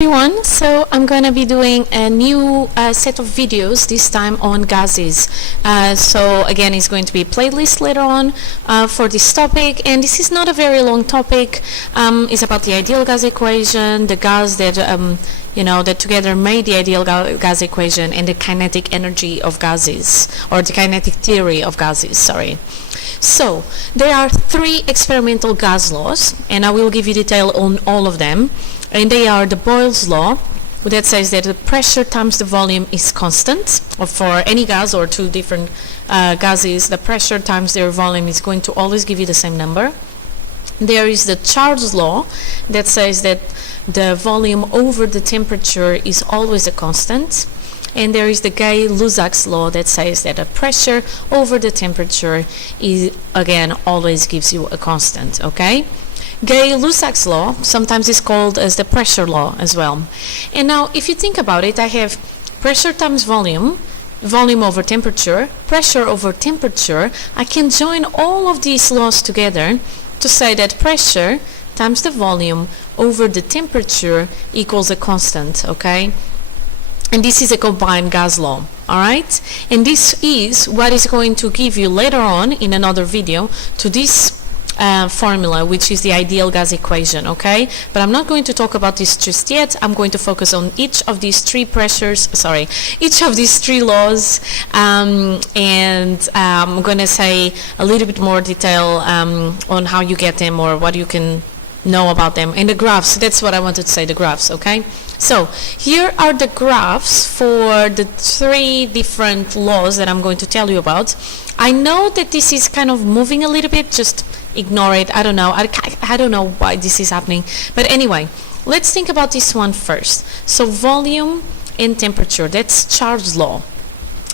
Everyone, so I'm gonna be doing a new set of videos, this time on gases. So again, it's going to be a playlist later on for this topic, and this is not a very long topic. It's about the ideal gas equation, the gas that that together made the ideal gas equation, and the kinetic energy of gases, or the kinetic theory of gases, sorry. So there are three experimental gas laws, and I will give you detail on all of them. And they are the Boyle's law, that says that the pressure times the volume is constant, or for any gas or two different gases, the pressure times their volume is going to always give you the same number. There is the Charles law, that says that the volume over the temperature is always a constant. And there is the Gay-Lussac's law, that says that the pressure over the temperature is, again, always gives you a constant, okay? Gay-Lussac's law sometimes is called as the pressure law as well. And now, if you think about it, I have pressure times volume, volume over temperature, pressure over temperature. I can join all of these laws together to say that pressure times the volume over the temperature equals a constant, okay? And this is a combined gas law, all right? And this is what is going to give you later on in another video to this formula, which is the ideal gas equation, okay? But I'm not going to talk about this just yet. I'm going to focus on each of these three each of these three laws, and I'm going to say a little bit more detail on how you get them or what you can know about them. And the graphs, that's what I wanted to say, the graphs, okay? So here are the graphs for the three different laws that I'm going to tell you about. I know that this is kind of moving a little bit, just ignore it. I don't know. I don't know why this is happening. But anyway, let's think about this one first. So volume and temperature, that's Charles' law.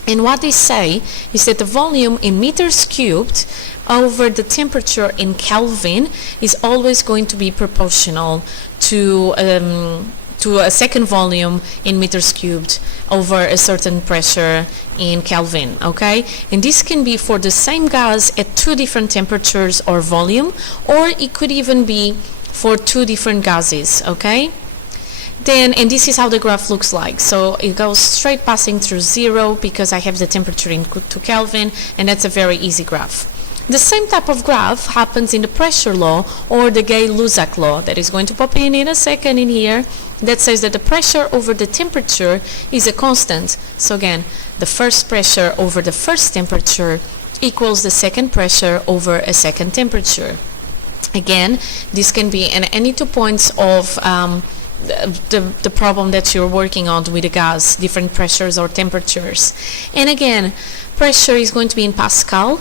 And what they say is that the volume in meters cubed over the temperature in Kelvin is always going to be proportional to a second volume in meters cubed over a certain pressure in Kelvin, okay? And this can be for the same gas at two different temperatures or volume, or it could even be for two different gases, okay? And this is how the graph looks like. So it goes straight passing through zero because I have the temperature in to Kelvin, and that's a very easy graph. The same type of graph happens in the pressure law or the Gay-Lussac law that is going to pop in a second in here, that says that the pressure over the temperature is a constant. So again, the first pressure over the first temperature equals the second pressure over a second temperature. Again, this can be at any 2 points of the problem that you're working on with the gas, different pressures or temperatures. And again, pressure is going to be in Pascal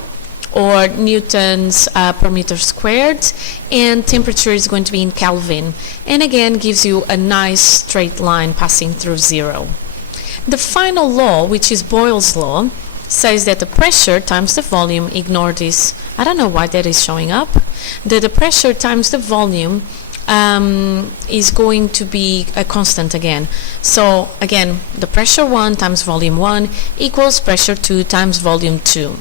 or newtons per meter squared, and temperature is going to be in Kelvin, and again gives you a nice straight line passing through zero. The final law, which is Boyle's law, says that the pressure times the volume, ignore this, I don't know why that is showing up, that the pressure times the volume is going to be a constant again. So again, the pressure 1 times volume 1 equals pressure 2 times volume 2.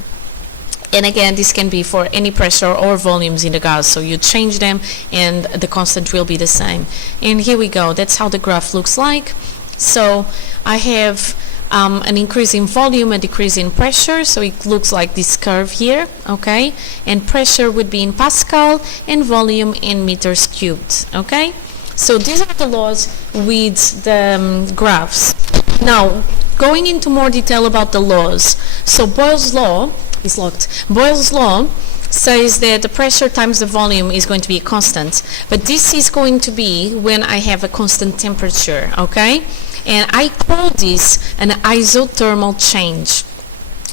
And again, this can be for any pressure or volumes in the gas, so you change them and the constant will be the same. And here we go, that's how the graph looks like. So I have an increase in volume, a decrease in pressure, so it looks like this curve here, okay? And pressure would be in Pascal and volume in meters cubed, okay? So these are the laws with the graphs. Now, going into more detail about the laws. So Boyle's law is locked. Boyle's law says that the pressure times the volume is going to be a constant, but this is going to be when I have a constant temperature, okay? And I call this an isothermal change.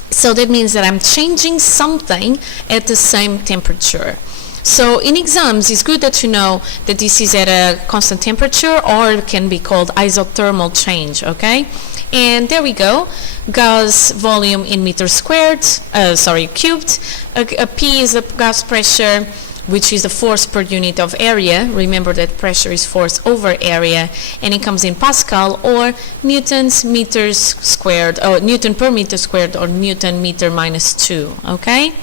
So that means that I'm changing something at the same temperature. So in exams, it's good that you know that this is at a constant temperature, or it can be called isothermal change, okay? And there we go, gas volume in meters squared, cubed. P is the gas pressure, which is the force per unit of area. Remember that pressure is force over area, and it comes in Pascal or newtons meters squared, or Newton per meter squared, or Newton meter minus 2, okay?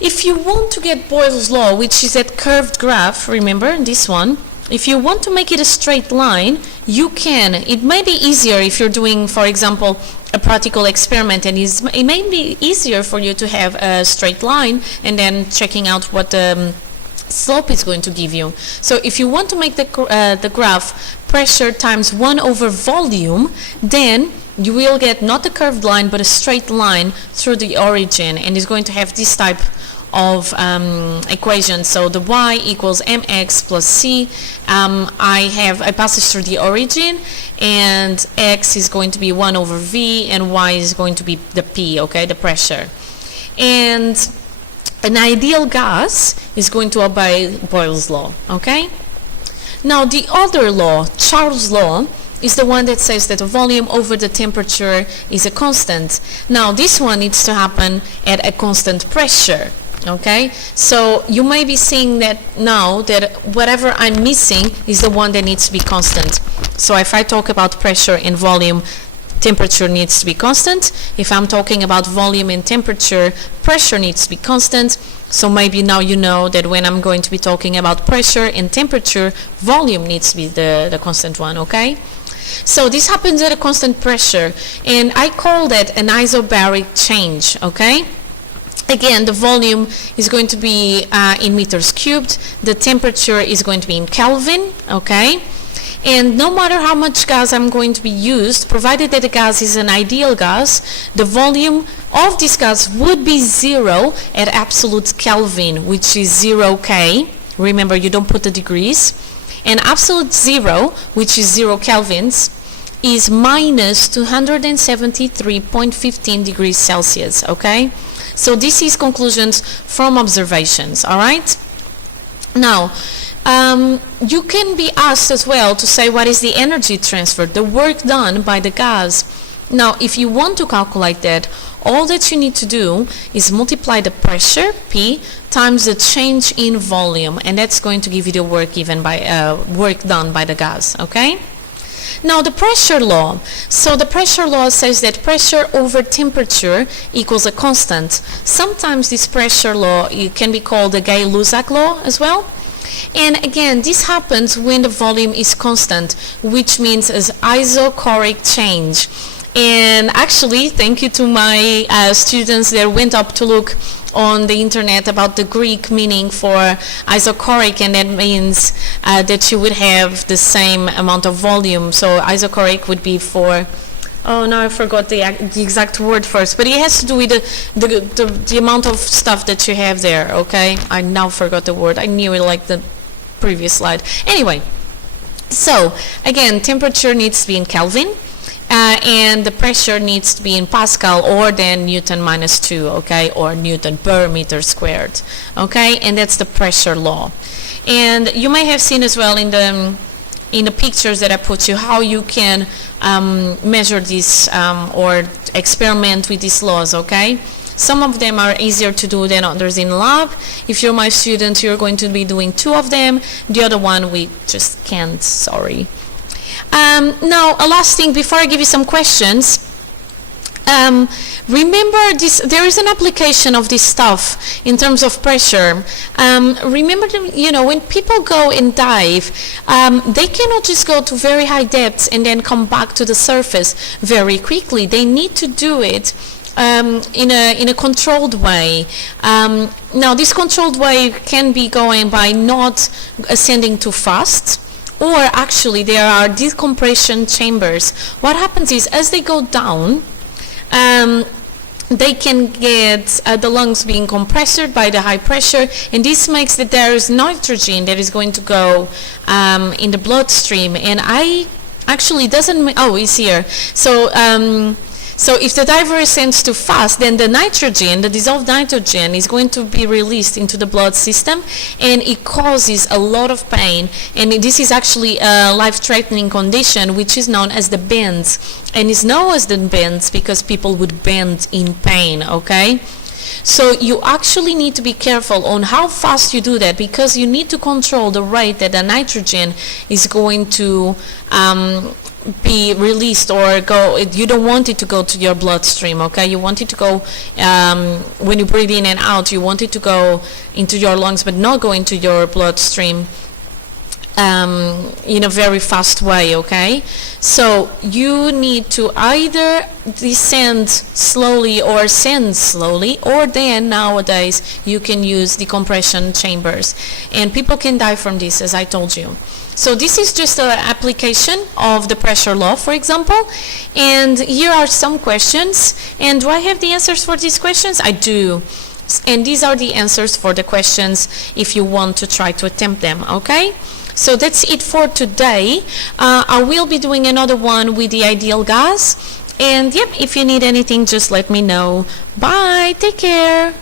If you want to get Boyle's law, which is that curved graph, remember this one, if you want to make it a straight line, you can. It may be easier if you're doing, for example, a practical experiment, and it may be easier for you to have a straight line and then checking out what the slope is going to give you. So if you want to make the graph pressure times 1 over volume, then you will get not a curved line but a straight line through the origin, and it's going to have this type of equation. So the y equals mx plus c. I pass it through the origin, and x is going to be 1 over v, and y is going to be the p, okay, the pressure. And an ideal gas is going to obey Boyle's law, okay? Now the other law, Charles' law, is the one that says that the volume over the temperature is a constant. Now this one needs to happen at a constant pressure. Okay, so you may be seeing that now that whatever I'm missing is the one that needs to be constant. So if I talk about pressure and volume, temperature needs to be constant. If I'm talking about volume and temperature, pressure needs to be constant. So maybe now you know that when I'm going to be talking about pressure and temperature, volume needs to be the constant one, okay? So this happens at a constant pressure, and I call that an isobaric change, okay? Again, the volume is going to be in meters cubed. The temperature is going to be in Kelvin, okay? And no matter how much gas I'm going to be used, provided that the gas is an ideal gas, the volume of this gas would be 0 at absolute Kelvin, which is 0K. Remember, you don't put the degrees. And absolute 0, which is 0 kelvins, is minus 273.15 degrees Celsius, okay? So this is conclusions from observations, all right? Now, you can be asked as well to say what is the energy transfer, the work done by the gas. Now, if you want to calculate that, all that you need to do is multiply the pressure, P, times the change in volume, and that's going to give you the work given by work done by the gas, okay? Now the pressure law. So the pressure law says that pressure over temperature equals a constant. Sometimes this pressure law can be called the Gay-Lussac law as well. And again, this happens when the volume is constant, which means as isochoric change. And actually, thank you to my students that went up to look on the internet about the Greek meaning for isochoric, and that means that you would have the same amount of volume. So isochoric would be for, oh no, I forgot the exact word first, but it has to do with the amount of stuff that you have there, okay? I now forgot the word. I knew it like the previous slide. Anyway, so again, temperature needs to be in Kelvin. And the pressure needs to be in Pascal, or then Newton minus 2, okay, or Newton per meter squared, okay, and that's the pressure law. And you may have seen as well in the pictures that I put you how you can measure this or experiment with these laws, okay. Some of them are easier to do than others in lab. If you're my student, you're going to be doing 2 of them. The other one we just can't, sorry. Now, a last thing before I give you some questions. Remember this, there is an application of this stuff in terms of pressure. Remember, you know, when people go and dive, they cannot just go to very high depths and then come back to the surface very quickly. They need to do it in a controlled way. Now, this controlled way can be going by not ascending too fast, or actually there are decompression chambers. What happens is, as they go down, they can get the lungs being compressed by the high pressure, and this makes that there is nitrogen that is going to go in the bloodstream. And I actually doesn't, oh, it's here. So if the diver ascends too fast, then the nitrogen, the dissolved nitrogen, is going to be released into the blood system, and it causes a lot of pain. And this is actually a life-threatening condition, which is known as the bends. And it's known as the bends because people would bend in pain, okay? So you actually need to be careful on how fast you do that, because you need to control the rate that the nitrogen is going to be released or go. You don't want it to go to your bloodstream, okay? You want it to go, when you breathe in and out, you want it to go into your lungs but not go into your bloodstream. in a very fast way, okay? So you need to either descend slowly or ascend slowly, or then nowadays you can use decompression chambers, and people can die from this, as I told you. So this is just an application of the pressure law, for example, and here are some questions. And do I have the answers for these questions? I do. And these are the answers for the questions if you want to try to attempt them, okay? So that's it for today. I will be doing another one with the ideal gas. And yep, if you need anything, just let me know. Bye, take care.